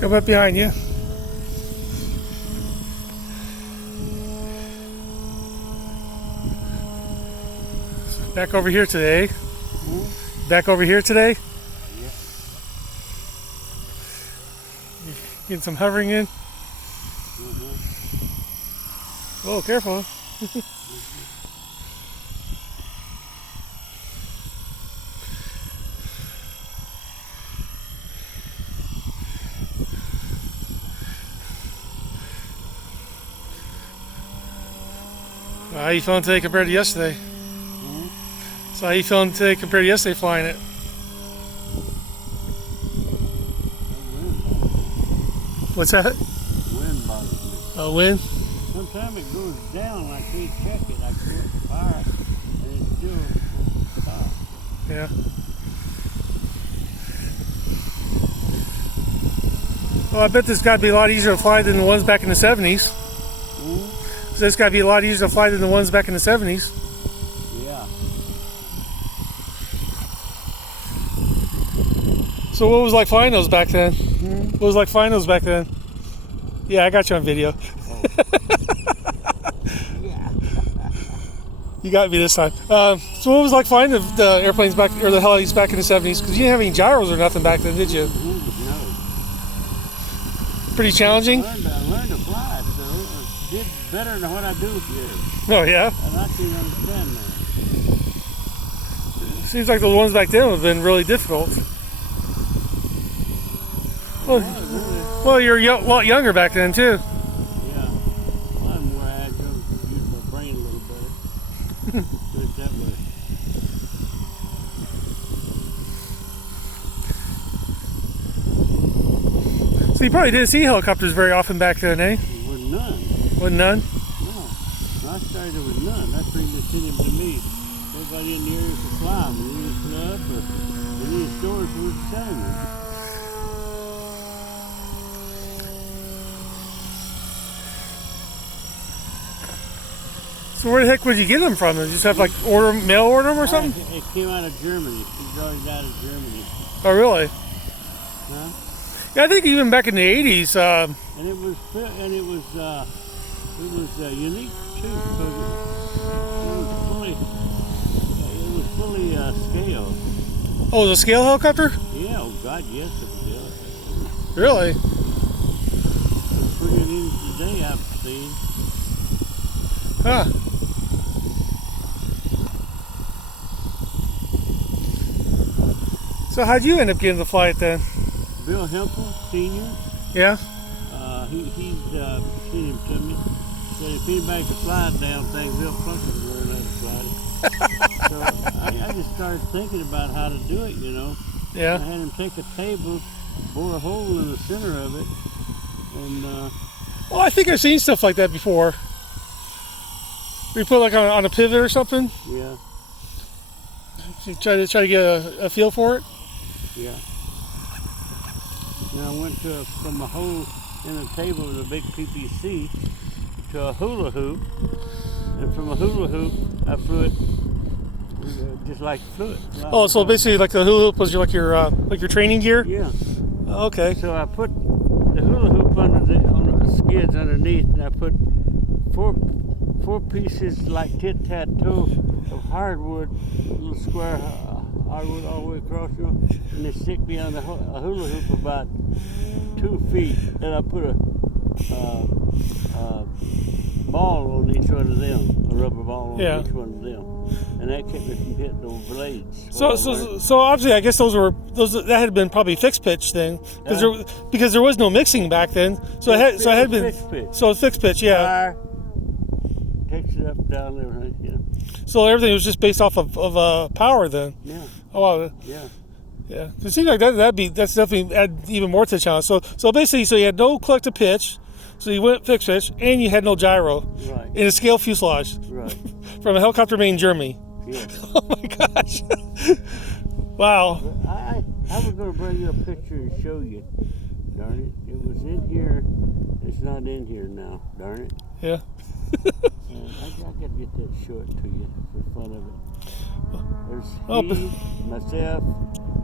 Come up behind you. Back over here today. Back over here today. Yeah. Getting some hovering in. Oh, careful. How you feeling today compared to yesterday? So how you feeling today compared to yesterday flying it? What's that? Wind bothers me. Oh, wind? Sometimes it goes down and I can't check it. I quit the fire and it still stops. Yeah. Well, I bet this got to be a lot easier to fly than the ones back in the 70's. So this got to be a lot easier to fly than the ones back in the 70's. Yeah. So what was it like flying those back then? What was it like flying those back then? Yeah, I got you on video. Oh. Yeah. You got me this time. So what was it like flying the airplanes back, or the helis back in the 70's? Because you didn't have any gyros or nothing back then, did you? No. Pretty challenging? I learned to fly, so I did better than what I do here. Oh, yeah? And I can't understand that. Seems like the ones back then would have been really difficult. Well, you're a lot younger back then, too. Yeah. Well, I'm more agile, use my brain a little better. Do it that way. So you probably didn't see helicopters very often back then, eh? There was none. Wasn't none? No. When I started, there was none. That's pretty much sent him to me. Everybody in the area could fly them. We need a club or we need stores we were selling them. So where the heck would you get them from? Did you just have like mail order them or something? It came out of Germany. It's always out of Germany. Oh, really? Huh? Yeah, I think even back in the 80s. And it was unique too because it was fully scale. Oh, it was a scale helicopter? Yeah, oh God, yes, it was. Really? It's pretty neat today I've seen. Huh. So how'd you end up getting to fly it then? Bill Hempel, Sr. Yeah? He's sent him to me. Said if anybody could fly the damn thing, Bill Plunkett would learn how to fly it. So I just started thinking about how to do it, you know. Yeah. I had him take a table, bore a hole in the center of it, and Well, I think I've seen stuff like that before. We put like on a pivot or something. yeah, You try to get a feel for it. yeah. And I went from a hole in the table with a big PPC to a hula hoop, and from a hula hoop I flew it just like flew it. Oh, so basically like the hula hoop was your training gear. Yeah. Okay. So I put the hula hoop on the skids underneath, and I put four pieces like tit-tat-toe of hardwood, little square hardwood all the way across, you know, and they stick me on a hula hoop about 2 feet, and I put a ball on each one of them, a rubber ball on each one of them, and that kept me from hitting those blades. So obviously, I guess that had been probably fixed pitch thing because there was no mixing back then. So it had been fixed pitch. So it's fixed pitch, yeah. Fire, takes it up, down, everything, yeah. So everything was just based off of power then. Yeah. Oh wow. Yeah. Yeah. It seems like that's definitely add even more to the challenge. So basically, you had no collective pitch, so you went fixed pitch, and you had no gyro. Right. In a scale fuselage. Right. From a helicopter made in Germany. Yeah. Oh my gosh. Wow. I was going to bring you a picture and show you. Darn it. It was in here. It's not in here now. Darn it. Yeah. I gotta get that short to you for fun of it. There's Oh, he, myself,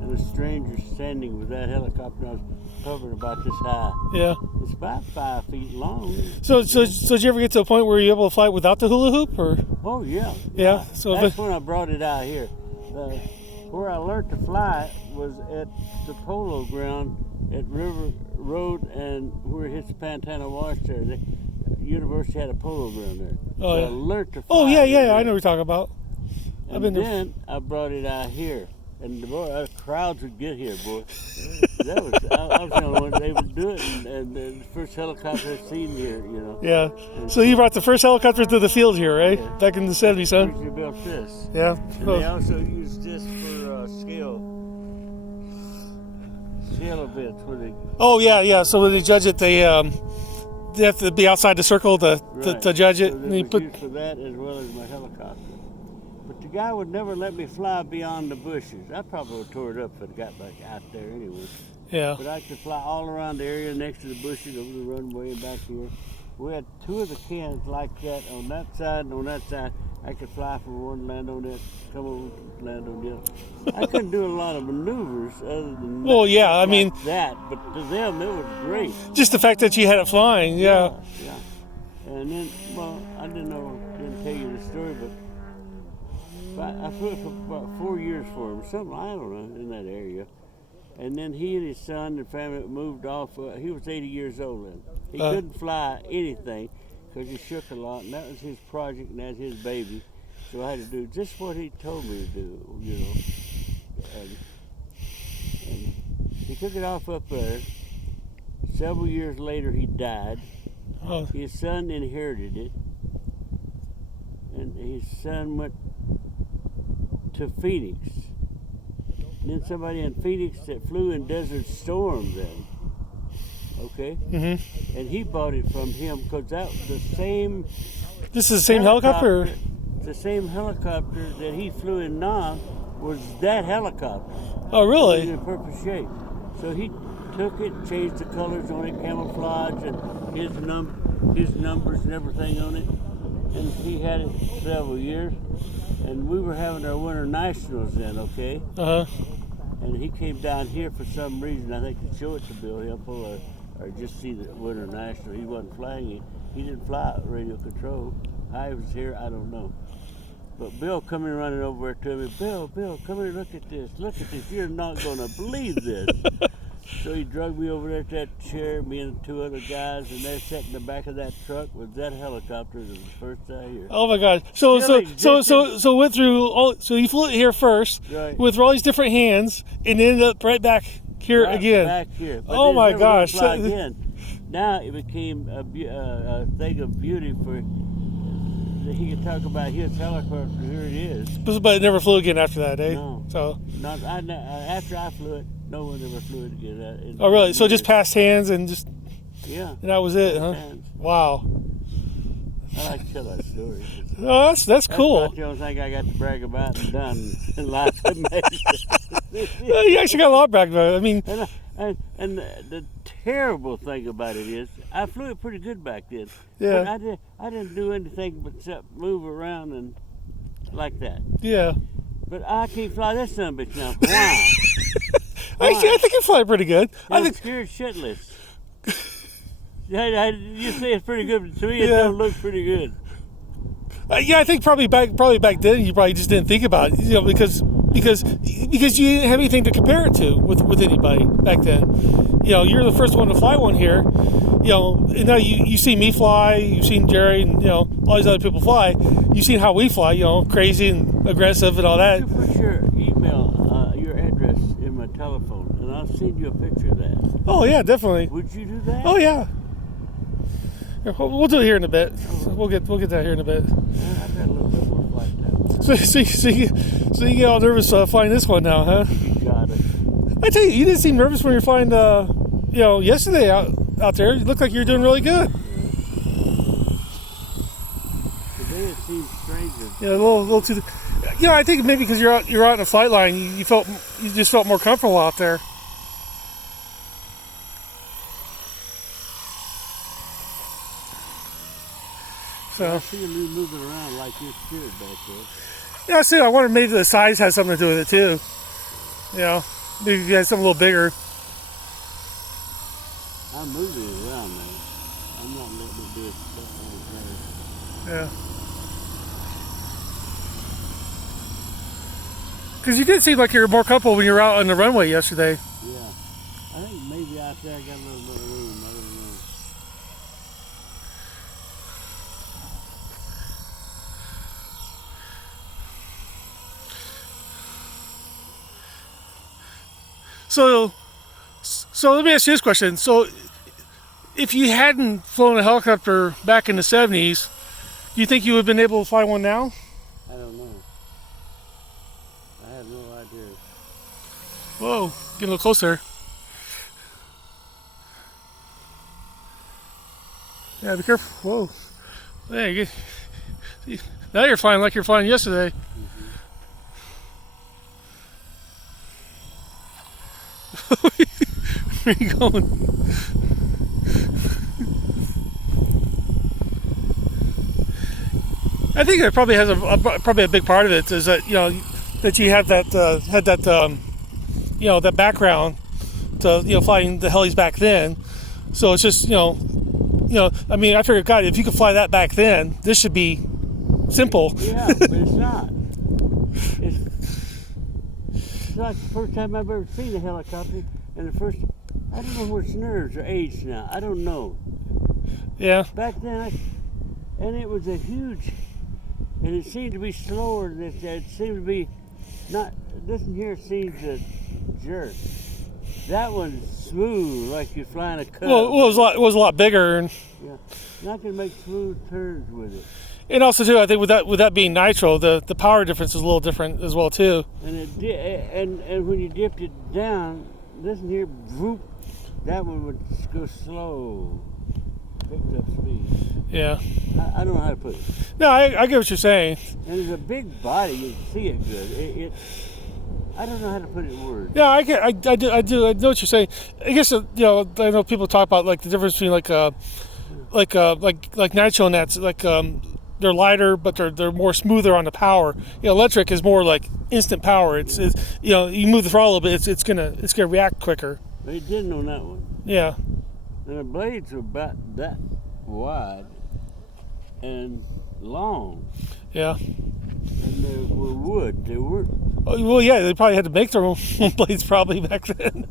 and a stranger standing with that helicopter. I was hovering about this high. Yeah. It's about 5 feet long. So did you ever get to a point where you're able to fly without the hula hoop, or? Oh yeah. Yeah. So That's when I brought it out here. Where I learned to fly was at the polo ground at River Road and where it hits the Pantana Wash there. The university had a polo ground there. Oh, so yeah. I learned to fly. Oh yeah, yeah. there. I know what you're talking about. I've And been there. then I brought it out here, and boy, crowds would get here, boy. I was the only one able to do it, and the first helicopter I've seen here, you know. Yeah. So you brought the first helicopter to the field here, right? Yeah. Back in the 70s, huh? Originally built this. Yeah. And they also use this for scale events where they. Oh yeah, yeah. So when they judge it, they have to be outside the circle to judge it. So And they you was put, used for that as well as my helicopter. But the guy would never let me fly beyond the bushes. I probably would have tore it up if it got back out there anyway. yeah. But I could fly all around the area next to the bushes, over the runway and back here. We had two of the cans like that on that side and on that side. I could fly from one, land on that, come over, land on the other. I couldn't do a lot of maneuvers other than Well, yeah. I mean, that, but to them it was great. just the fact that you had it flying, yeah. Yeah. And then, well, I didn't tell you the story, but I flew it for about 4 years for him, something, I don't know, in that area. And then he and his son and family moved off. He was 80 years old then. He couldn't fly anything because he shook a lot, and that was his project, and that's his baby. So I had to do just what he told me to do, you know. And he took it off up there. Several years later, he died. Oh, His son inherited it, and his son went to Phoenix. And then somebody in Phoenix that flew in Desert Storm then, okay? mm-hmm. And he bought it from him because that was the same This is the same helicopter? The same helicopter that he flew in Nam was that helicopter. Oh, really? In a purple shape. So he took it, changed the colors on it, camouflage, and his numbers and everything on it. And he had it several years. And we were having our winter nationals then, okay? Uh-huh. And he came down here for some reason, I think to show it to Bill Hempel or just see the winter national. He wasn't flying it. He didn't fly radio control. How he was here, I don't know. But Bill coming running over to me, Bill, come here, look at this. You're not going to believe this. So he dragged me over there to that chair, me and two other guys, and they're sitting in the back of that truck with that helicopter. It was the first I hear. Oh my God! So went through all. So you flew it here first, Right. with all these different hands, and ended up right back here again. Back here. But Oh then my never gonna gosh! fly again. Now it became a thing of beauty for. He could talk about his helicopter. Here it is. But it never flew again after that, eh? No. So. After I flew it, no one ever flew it again. Oh really? So just passed hands and just. Yeah. And that was it, huh? Hands. Wow. I like to tell that story. Oh, that's cool. That's not the only thing I got to brag about and done in life. You actually got a lot back about it. I mean. And the terrible thing about it is, I flew it pretty good back then. Yeah. But I didn't do anything but except move around and like that. Yeah. But I can't fly this son of a bitch now. Why? Actually, I think you fly pretty good. I'm scared shitless. You say it's pretty good, but to me it Yeah. don't look pretty good. Yeah, I think probably back then you probably just didn't think about it, you know, because you didn't have anything to compare it to with anybody back then. You know, you're the first one to fly one here. You know, and now you see me fly, you've seen Jerry, and you know all these other people fly. You've seen how we fly, you know, crazy and aggressive and all that. You put your email, your address in my telephone, and I'll send you a picture of that. Oh yeah, definitely. Would you do that? Oh yeah. Here, we'll do it here in a bit. We'll get that here in a bit. I've got a little bit more flight time. So you get all nervous flying this one now, huh? You got it. I tell you didn't seem nervous when you were flying, you know, yesterday out there. You looked like you were doing really good. Today it seems stranger. Yeah, a little too. Yeah, I think maybe because you're out in a flight line, you just felt more comfortable out there. So I see you moving around like you should back there. yeah, I see. I wonder maybe the size has something to do with it too. You know, maybe if you had something a little bigger. I'm moving around, man. I'm not letting it do it stuff like Yeah. Because you did seem like you were more comfortable when you were out on the runway yesterday. that. Yeah. I think maybe out there I got a little bit of room. I don't know. So let me ask you this question. So if you hadn't flown a helicopter back in the 70's, do you think you would have been able to fly one now? I don't know. I have no idea. Whoa, getting a little closer. Yeah, be careful. Whoa. Hey, now you're flying like you're flying yesterday. Where are you going? I think it probably has probably a big part of it is that that you have that had that that background to flying the helis back then. So it's just I mean, I figured, God, if you could fly that back then, this should be simple. Yeah, but it's not. It's like the first time I've ever seen a helicopter, and I don't know where its nerves are aged now. I don't know. Yeah. Back then, and it was a huge, and it seemed to be slower than this. It seemed to be not. This one here seems to jerk. That one's smooth, like you're flying a Cub. Well, it was a lot bigger, and yeah, and I can make smooth turns with it. And also too, I think with that being nitro, the power difference is a little different as well too. And and when you dipped it down, this one here, whoop, that one would go slow, picked up speed. Yeah. I don't know how to put it. No, I get what you're saying. And it's a big body, you can see it good. I don't know how to put it in words. Yeah, I do. I know what you're saying. I guess I know people talk about like the difference between like nitro and that's like they're lighter, but they're more smoother on the power. Electric is more like instant power. It's you move the throttle a little bit, it's gonna react quicker. But it didn't on that one. Yeah. And the blades were about that wide and long. Yeah. And they were wood. They weren't. Oh, well, yeah, they probably had to make their own blades probably back then.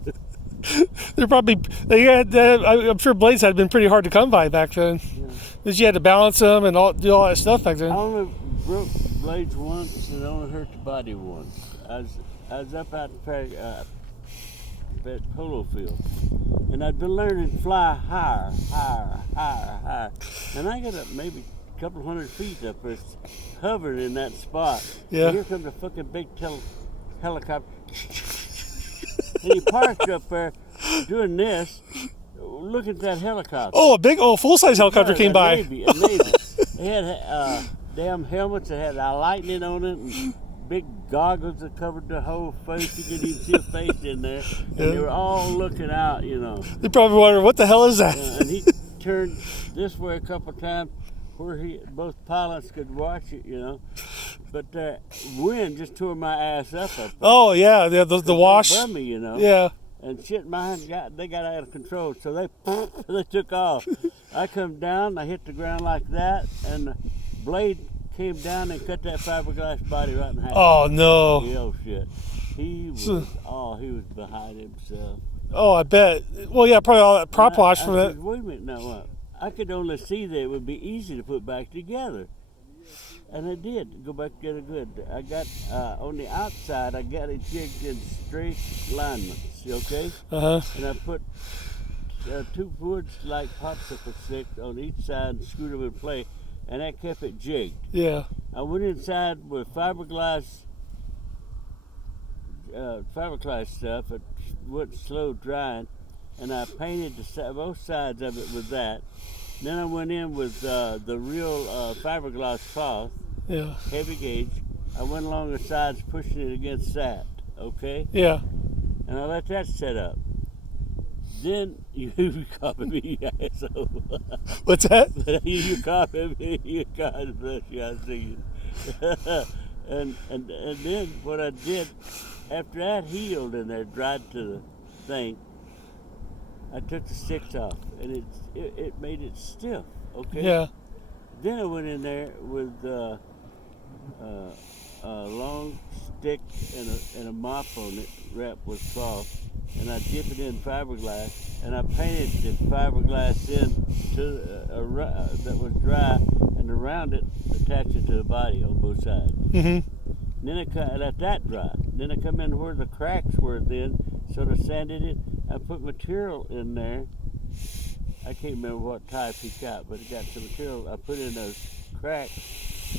I'm sure blades had been pretty hard to come by back then. Yeah. Because you had to balance them and do all that stuff back then. I only broke blades once and only hurt the body once. I was up out at polo field, and I'd been learning to fly higher, and I got up maybe a couple hundred feet up there, hovering in that spot. Yeah. And here comes a fucking big helicopter, and he parked up there doing this, looking at that helicopter. Oh, a full-size helicopter came by. A Navy. They had damn helmets that had lightning on it, and big goggles that covered the whole face. You couldn't even see a face in there. And they were all looking out, They probably wondered, what the hell is that? and he turned this way a couple times where both pilots could watch it, But the wind just tore my ass up there. Oh, yeah, the wash. Above me, Yeah. And shit, mine got out of control, so they took off. I come down, I hit the ground like that, and the blade came down and cut that fiberglass body right in half. Oh, no. Oh shit, he was behind himself. Oh, I bet. Well, yeah, probably all that prop wash from that. Said, wait a minute, now I could only see that it would be easy to put back together. And I did go back together good. I got on the outside. I got it jigged in straight alignments. Okay. And I put 2 woods like popsicle sticks on each side and screwed them in place, and that kept it jigged. Yeah. I went inside with fiberglass stuff. It went slow drying, and I painted both sides of it with that. Then I went in with the real fiberglass cloth. Yeah. Heavy gauge. I went along the sides pushing it against that, okay? Yeah. And I let that set up. Then you copy me, you asshole. What's that? You copy me, God bless you, I see you. and then what I did, after that healed and they dried to the thing, I took the sticks off, and it made it stiff, okay? Yeah. Then I went in there with a long stick and a mop on it, wrapped with cloth, and I dip it in fiberglass, and I painted the fiberglass in to that was dry, and around it, attached it to the body on both sides. Mm-hmm. Then I let that dry. Then I come in where the cracks were. Then sort of sanded it. I put material in there. I can't remember what type he got, but it got some material. I put in those cracks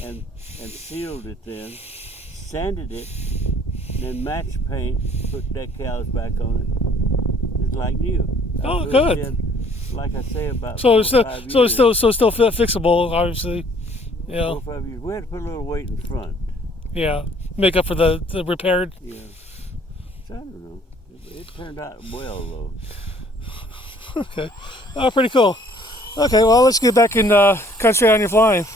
and sealed it. Then sanded it. Then match paint. Put decals back on it. It's like new. Oh, good. Like I say, about So it's still 4 or 5 so years. it's still fixable, obviously. You know. 4 or 5 years. We had to put a little weight in front. Yeah. Make up for the repaired. Yeah. So I don't know. It turned out well though. Okay. Oh, pretty cool. Okay, well, let's get back and concentrate on your flying.